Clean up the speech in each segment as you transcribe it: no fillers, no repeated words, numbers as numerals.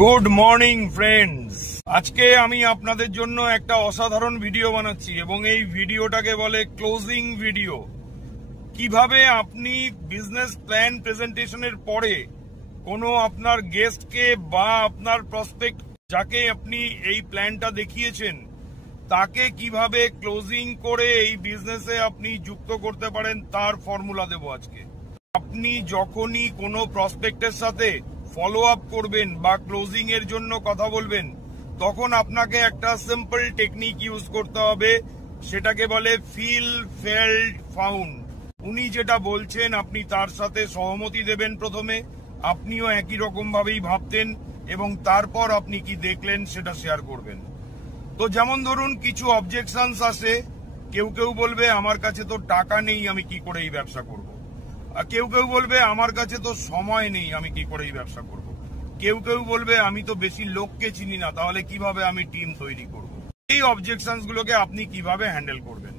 Good morning friends, আজকে আমি আপনাদের জন্য একটা অসাধারণ ভিডিও বানাচ্ছি এবং এই ভিডিওটাকে বলে ক্লোজিং ভিডিও। কিভাবে আপনি বিজনেস প্ল্যান প্রেজেন্টেশনের পরে কোনো আপনার গেস্টকে বা আপনার প্রসপেক্ট যাকে আপনি এই প্ল্যানটা দেখিয়েছেন তাকে কিভাবে ক্লোজিং করে এই বিজনেসে আপনি যুক্ত করতে পারেন তার ফর্মুলা দেব আজকে। আপনি যখনই কোনো প্রসপেক্টের সাথে ফলো আপ করবেন বা ক্লোজিং এর জন্য কথা বলবেন তখন আপনাকে একটা সিম্পল টেকনিক ইউজ করতে হবে, সেটাকে বলে ফিল ফেল্ট ফাউন্ড। উনি যেটা বলছেন আপনি তার সাথে সহমতি দেবেন, প্রথমে আপনিও একই রকম ভাবেই ভাবতেন এবং তারপর আপনি কি দেখলেন সেটা শেয়ার করবেন। তো যেমন ধরুন কিছু অবজেকশনস আসে, কেউ কেউ বলবে আমার কাছে তো টাকা নেই, আমি কি করে এই ব্যবসা করব। কেউ কেউ বলবে আমার কাছে তো সময় নেই, আমি কি করে এই ব্যবসা করব। কেউ কেউ বলবে আমি তো বেশি লোককে চিনি না, তাহলে কিভাবে আমি টিম তৈরি করব। এই অবজেকশনস গুলোকে আপনি কিভাবে হ্যান্ডেল করবেন।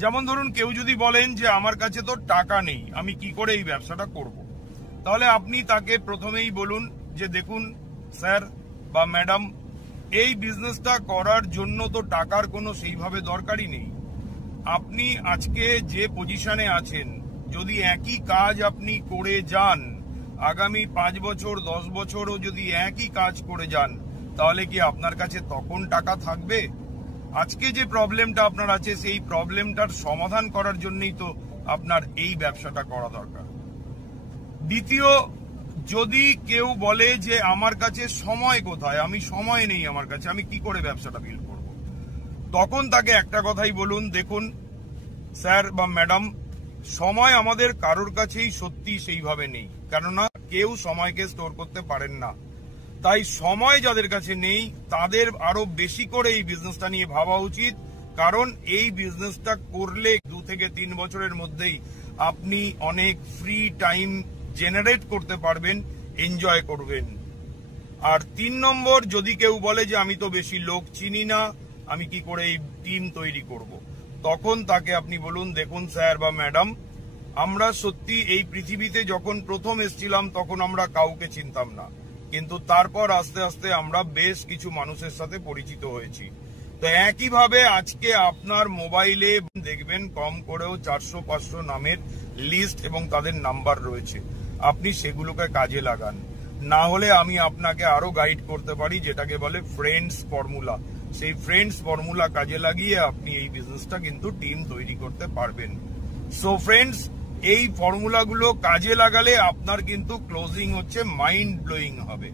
যেমন ধরুন কেউ যদি বলেন যে আমার কাছে তো টাকা নেই, আমি কি করে এই ব্যবসাটা করব, তাহলে আপনি তাকে প্রথমেই বলুন যে দেখুন স্যার বা ম্যাডাম, এই বিজনেসটা করার জন্য তো টাকার কোনো সেইভাবে দরকারই নেই। আপনি আজকে যে পজিশনে আছেন, যদি একই কাজ আপনি করে যান আগামী 5 বছর 10 বছরও যদি একই কাজ করে যান, তাহলে কি আপনার কাছে তখন টাকা থাকবে? আজকে যে প্রবলেমটা আপনার আছে সেই প্রবলেমটার সমাধান করার জন্যই তো আপনার এই ব্যবসাটা করা দরকার। দ্বিতীয়, যদি কেউ বলে যে আমার কাছে সময় কোথায়, আমি সময় নেই আমার কাছে, আমি কি করে ব্যবসাটা বিল্ড করব, তখন তাকে একটা কথাই বলুন, দেখুন স্যার বা ম্যাডাম, সময় আমাদের কারোর কাছেই সত্যি সেইভাবে নেই, কেননা কেউ সময়কে স্টোর করতে পারেন না। তাই সময় যাদের কাছে নেই তাদের আরো বেশি করে এই বিজনেসটা নিয়ে ভাবা উচিত, কারণ এই বিজনেসটা করলে 2 থেকে 3 বছরের মধ্যেই আপনি অনেক ফ্রি টাইম জেনারেট করতে পারবেন, এনজয় করবেন। আর 3 নম্বর, যদি কেউ বলে যে আমি তো বেশি লোক চিনি না, আমি কি করে এই টিম তৈরি করব, তখন তাকে আপনি বলুন, দেখুন স্যার বা ম্যাডাম, আমরা সত্যি এই পৃথিবীতে যখন প্রথম এসেছিলাম তখন আমরা কাউকে চিনতাম না, কিন্তু তারপর আস্তে আস্তে আমরা বেশ কিছু মানুষের সাথে পরিচিত হয়েছি। তো একইভাবে আজকে আপনার মোবাইলে দেখবেন কম করেও 400-500 নামের লিস্ট এবং তাদের নাম্বার রয়েছে, আপনি সেগুলোকে কাজে লাগান। না হলে আমি আপনাকে আরো গাইড করতে পারি, যেটাকে বলে ফ্রেন্ডস ফর্মুলা। সেই ফ্রেন্ডস ফর্মুলা কাজে লাগিয়ে আপনি এই বিজনেসটা কিন্তু টিম তৈরি করতে পারবেন। সো ফ্রেন্ডস, এই ফর্মুলাগুলো কাজে লাগালে আপনার কিন্তু ক্লোজিং হচ্ছে মাইন্ড ব্লোয়িং হবে।